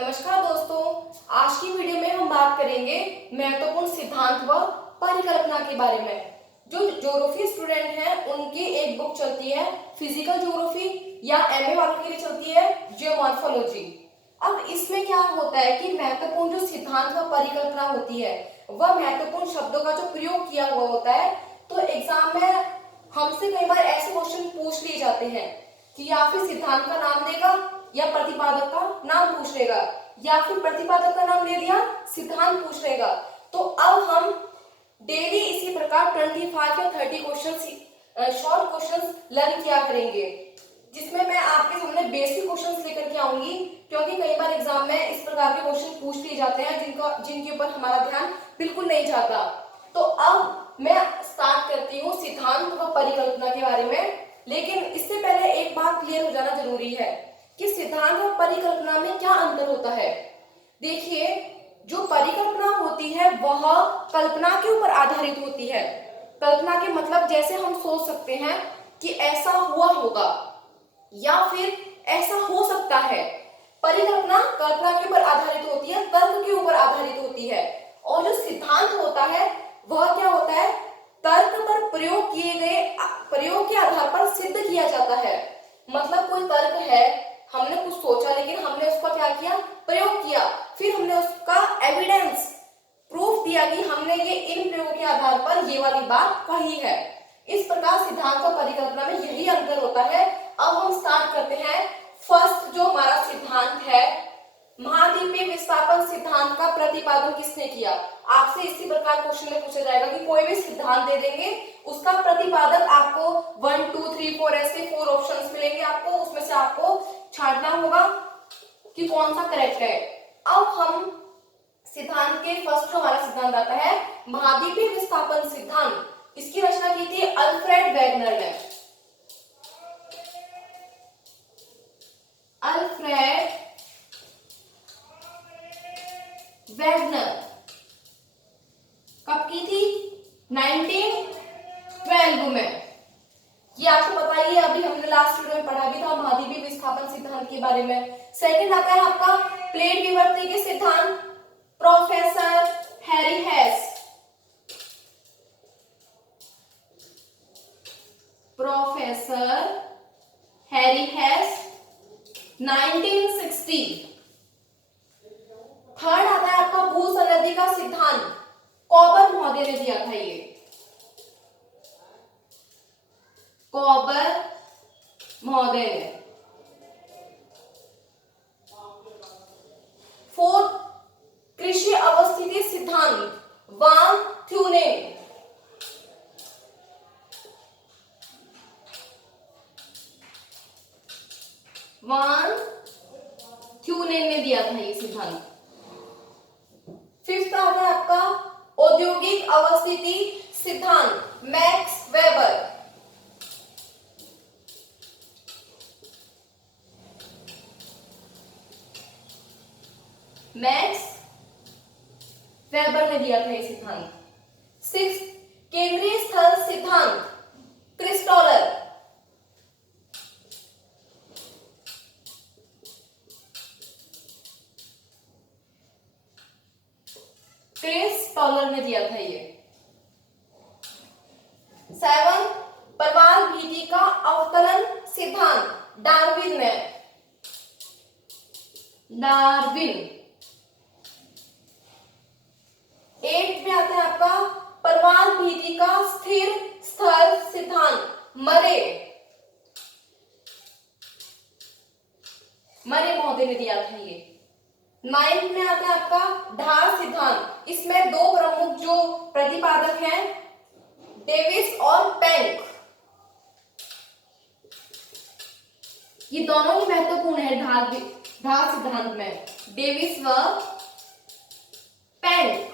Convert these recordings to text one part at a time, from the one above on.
नमस्कार दोस्तों, आज की वीडियो में हम बात करेंगे महत्वपूर्ण सिद्धांत व परिकल्पना के बारे में। जो ज्योग्राफी स्टूडेंट हैं उनकी एक बुक चलती है फिजिकल ज्योग्राफी या एमए वालों के लिए चलती है जियोमॉर्फोलॉजी। अब इसमें क्या होता है कि महत्वपूर्ण जो सिद्धांत व परिकल्पना होती है वह महत्वपूर्ण शब्दों का जो प्रयोग किया हुआ होता है। तो एग्जाम में हमसे कई बार ऐसे क्वेश्चन पूछ लिए जाते हैं कि या फिर सिद्धांत का नाम देगा या प्रतिपादक का नाम पूछ लेगा, या फिर प्रतिपादक का नाम दे दिया सिद्धांत पूछ लेगा। तो अब हम डेली इसी प्रकार 25 या 30 क्वेश्चन शॉर्ट क्वेश्चंस लर्न किया करेंगे, जिसमें मैं आपके सामने बेसिक क्वेश्चंस लेकर के आऊंगी, क्योंकि कई बार एग्जाम में इस प्रकार के क्वेश्चन पूछ लिए जाते हैं जिनके ऊपर हमारा ध्यान बिल्कुल नहीं जाता। तो अब मैं स्टार्ट करती हूँ सिद्धांत व परिकल्पना के बारे में। लेकिन इससे पहले एक बात क्लियर हो जाना जरूरी है कि सिद्धांत और परिकल्पना में क्या अंतर होता है। देखिए, जो परिकल्पना होती है वह कल्पना के ऊपर आधारित होती है। कल्पना के मतलब जैसे हम सोच सकते हैं कि ऐसा हुआ होगा या फिर ऐसा हो सकता है। परिकल्पना कल्पना के ऊपर आधारित होती है, तर्क के ऊपर आधारित होती है। और जो सिद्धांत होता है वह क्या होता है, तर्क पर प्रयोग किए गए प्रयोग के आधार पर सिद्ध किया जाता है। मतलब कोई तर्क है, हमने कुछ सोचा लेकिन हमने उसका क्या किया, प्रयोग किया, फिर हमने उसका एविडेंस प्रूफ दिया कि हमने ये इन प्रयोग के आधार पर ये वाली बात कही है। इस प्रकार सिद्धांत और परिकल्पना में यही अंतर होता है। अब हम स्टार्ट करते हैं। फर्स्ट जो हमारा सिद्धांत है, महाद्वीपीय विस्थापन सिद्धांत का प्रतिपादन किसने किया। आपसे इसी प्रकार क्वेश्चन में पूछा जाएगा कि कोई भी सिद्धांत दे देंगे, उसका प्रतिपादक आपको 1 2 3 4 ऐसे 4 ऑप्शंस मिलेंगे आपको, उसमें से आपको छांटना होगा कि कौन सा करेक्ट है। अब हम सिद्धांत के फर्स्ट जो हमारा सिद्धांत आता है महाद्वीपीय विस्थापन सिद्धांत, इसकी रचना की थी अल्फ्रेड वेगनर ने। अल्फ्रेड वेगनर कब की थी, 1912 में। ये आपको पता ही है, अभी हमने लास्ट वीडियो में पढ़ा भी था महाद्वीपीय विस्थापन सिद्धांत के बारे में। सेकंड आता है आपका प्लेट विवर्ती के सिद्धांत, professor Harry हेस। Professor Harry हेस 1960। Third आता है आपका भूसंरचना का सिद्धांत, कॉबर महोदय ने दिया था ये। कॉबर महोदय ने। फोर्थ कृषि अवस्थिति सिद्धांत, वान थ्यूनेन। वान थ्यूनेन ने दिया था ये सिद्धांत। फिफ्थ आता है आपका औद्योगिक अवस्थिति सिद्धांत, मैक्स वेबर। मैक्स वेबर ने दिया था ये सिद्धांत। सिक्स केंद्रीय स्थल सिद्धांत, क्रिस्टॉलर। क्रिस्टॉलर ने दिया था ये। सेवन प्रवाल भीति का अवतरण सिद्धांत, डार्विन ने। डार्विन। 8 में आता है आपका प्रवाल भीति का स्थिर स्थल सिद्धांत, मरे। मरे महोदय ने दिया था ये। 9 में आता है आपका ढाल सिद्धांत। इसमें दो प्रमुख जो प्रतिपादक हैं, डेविस और पेंक। ये दोनों ही महत्वपूर्ण है ढाल सिद्धांत में, डेविस व पेंक।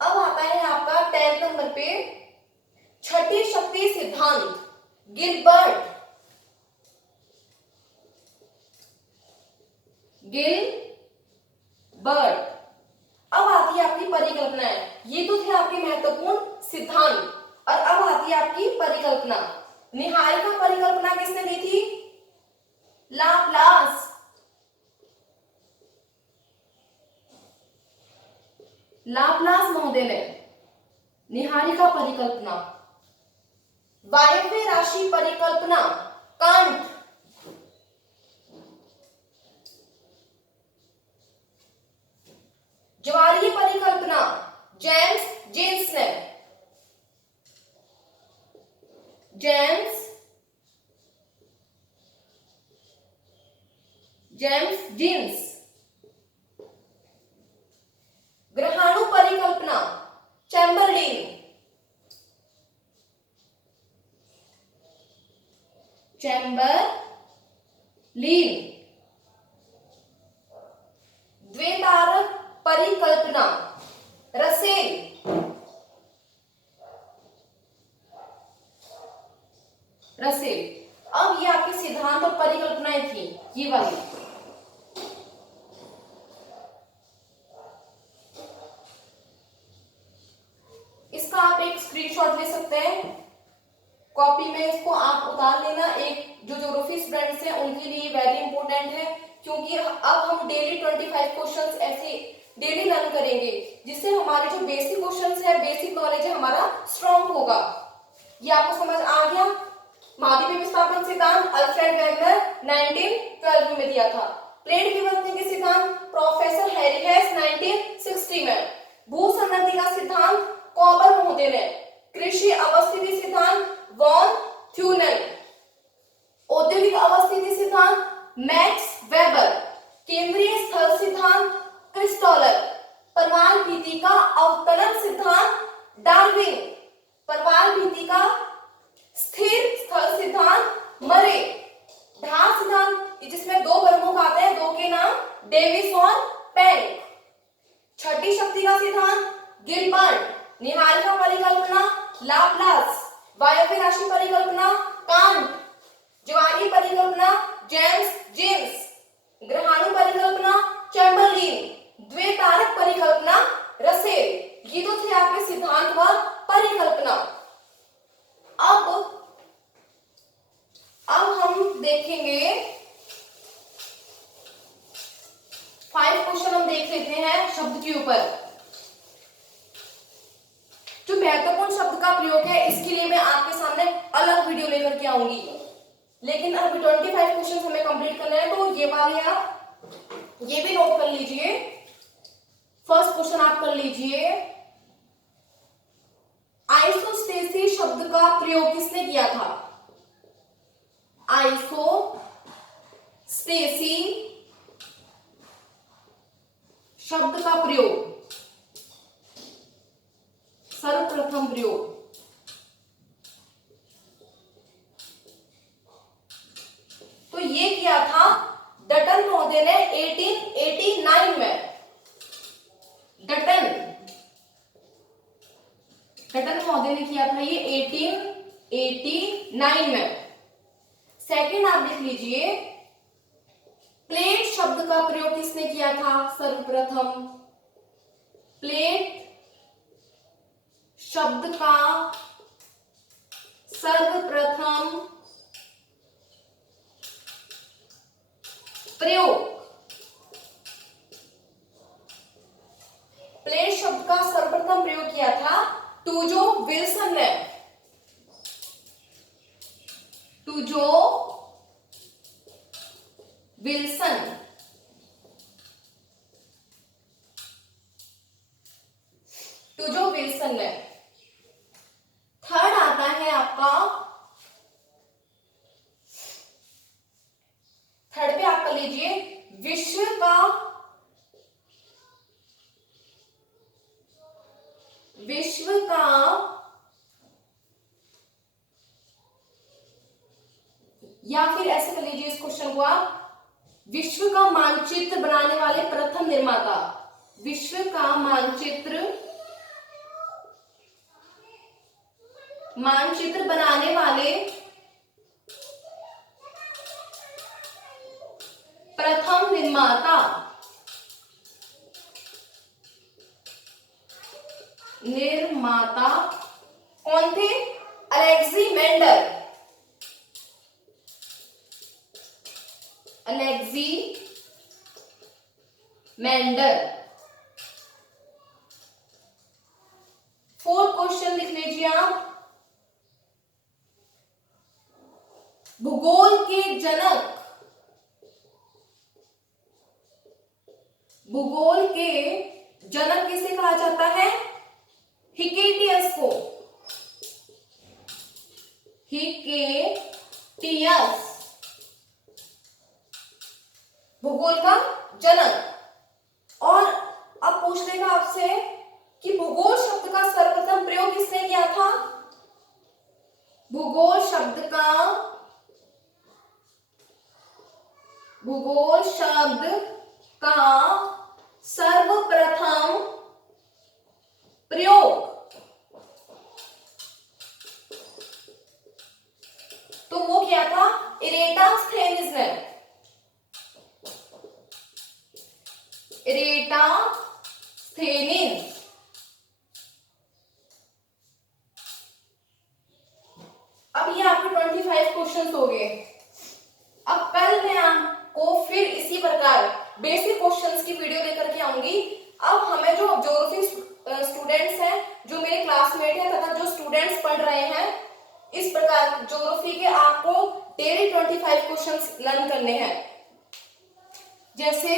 अब आता है आपका 10 नंबर पे छठी शक्ति सिद्धांत, गिलबर्ट। गिलबर्ट। अब आती है आपकी परिकल्पनाएं। ये तो थे आपके महत्वपूर्ण सिद्धांत, और अब आती है आपकी परिकल्पना। निहारिका परिकल्पना किसने दी थी, लाप्लास। लाप्लास महोदय ने निहारिका परिकल्पना, वायव्य राशि परिकल्पना कांट, ज्वारीय परिकल्पना जेम्स जीन्स ने, जेम्स जीन्स। ग्रहाणु परिकल्पना चैम्बरलिन, द्वितारक परिकल्पना रसेल, अब ये आपके सिद्धांत और परिकल्पनाएं थी, ये वाली। इसका आप एक स्क्रीनशॉट ले सकते हैं, कॉपी में इसको आप उतार लेना। एक जो ज्योग्राफी स्टूडेंट्स हैं उनके लिए वेरी इंपॉर्टेंट है, क्योंकि अब हम डेली 25 क्वेश्चंस ऐसे डेली लर्न करेंगे, जिससे हमारे जो बेसिक क्वेश्चंस है, बेसिक नॉलेज है हमारा स्ट्रॉन्ग होगा। ये आपको समझ आ गया। महाद्वीपीय विस्थापन सिद्धांत अल्फ्रेड वेगनर 1912 में दिया था। प्लेट विवर्तन के सिद्धांत प्रोफेसर हैरी हेस 1960 में। भू संरचना का सिद्धांत कॉबर महोदय ने। कृषि अवस्थिति सिद्धांत वॉन थ्यूनेल। औद्योगिक अवस्थिति सिद्धांत मैक्स वेबर। केंद्रीय स्थल सिद्धांत क्रिस्टोलर। परमाणु भीति का अवतरण सिद्धांत डार्विन। परमाणु भीति का स्थिर स्थल सिद्धांत मरे। ढाल सिद्धांत जिसमें दो प्रमुख आते हैं, दो के नाम डेविस और पेंक। छठी शक्ति का सिद्धांत गिलबर्ट। निहारिका परिकल्पना लाप्लास। वायव्य राशि परिकल्पना कांट। ज्वारीय परिकल्पना जेम्स जीन्स। ग्रहाणु परिकल्पना चैम्बरलिन। द्वितारक परिकल्पना रसेल। ये तो थे आपके सिद्धांत व परिकल्पना। अब हम देखेंगे 5 क्वेश्चन हम देख लेते हैं शब्द के ऊपर। जो महत्वपूर्ण शब्द का प्रयोग है इसके लिए मैं आपके सामने अलग वीडियो लेकर के आऊंगी, लेकिन अभी 25 क्वेश्चन हमें कंप्लीट करने हैं, तो ये वाले आप ये भी नोट कर लीजिए। फर्स्ट क्वेश्चन आप कर लीजिए, आइसोस्टेसी शब्द का प्रयोग किसने किया था? आइसोस्टेसी शब्द का प्रयोग, सर्वप्रथम प्रयोग तो ये किया था डटन महोदय ने 1889 में। डटन महोदय ने किया था ये 1889 में। सेकंड आप लिख लीजिए, प्लेट शब्द का प्रयोग किसने किया था सर्वप्रथम? प्लेट शब्द का सर्वप्रथम प्रयोग, प्लेट शब्द का सर्वप्रथम प्रयोग किया था टूजो विल्सन ने। टूजो विल्सन। टूजो विल्सन ने। थर्ड आता है आपका, थर्ड पे आप कर लीजिए, विश्व का या फिर ऐसे कर लीजिए इस क्वेश्चन को आप, विश्व का मानचित्र बनाने वाले प्रथम निर्माता। विश्व का मानचित्र बनाने वाले प्रथम निर्माता कौन थे? अलेक्जेंडर फोर्थ क्वेश्चन लिख लीजिए आप। भूगोल के जनक, भूगोल के जनक किसे कहा जाता है? हिकेटियस को। हिकेटियस भूगोल का जनक। और अब पूछ लेगा आपसे कि भूगोल शब्द का सर्वप्रथम प्रयोग किसने किया था? भूगोल शब्द का सर्वप्रथम प्रयोग तो वो किया था इरेटास्थेनिस ने। इरेटास्थेनिस। अब ये आपके 25 क्वेश्चंस हो गए। अब कल मैं आपको फिर इसी प्रकार बेसिक क्वेश्चंस की वीडियो लेकर के आऊंगी। अब हमें जो ज्योग्राफी स्टूडेंट्स हैं, जो मेरे क्लासमेट हैं तथा जो स्टूडेंट्स पढ़ रहे हैं, इस प्रकार ज्योग्राफी के आपको डेली 25 क्वेश्चंस लर्न करने हैं। जैसे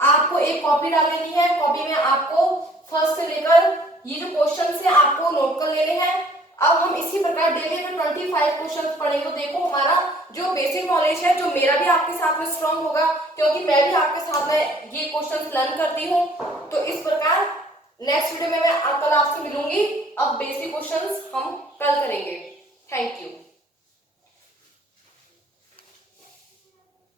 आपको एक कॉपी डाल लेनी है, कॉपी में आपको फर्स्ट से लेकर ये जो क्वेश्चंस है आपको नोट कर लेने हैं। अब हम इसी प्रकार डेली अगर 25 क्वेश्चंस पढ़ेंगे तो देखो हमारा जो बेसिक नॉलेज है, जो मेरा भी आपके साथ में स्ट्रांग होगा, क्योंकि मैं भी आपके साथ में ये क्वेश्चंस लर्न करती हूँ। तो इस प्रकार नेक्स्ट वीडियो में मैं कल आपसे मिलूंगी। अब बेसिक क्वेश्चंस हम कल करेंगे। Thank you.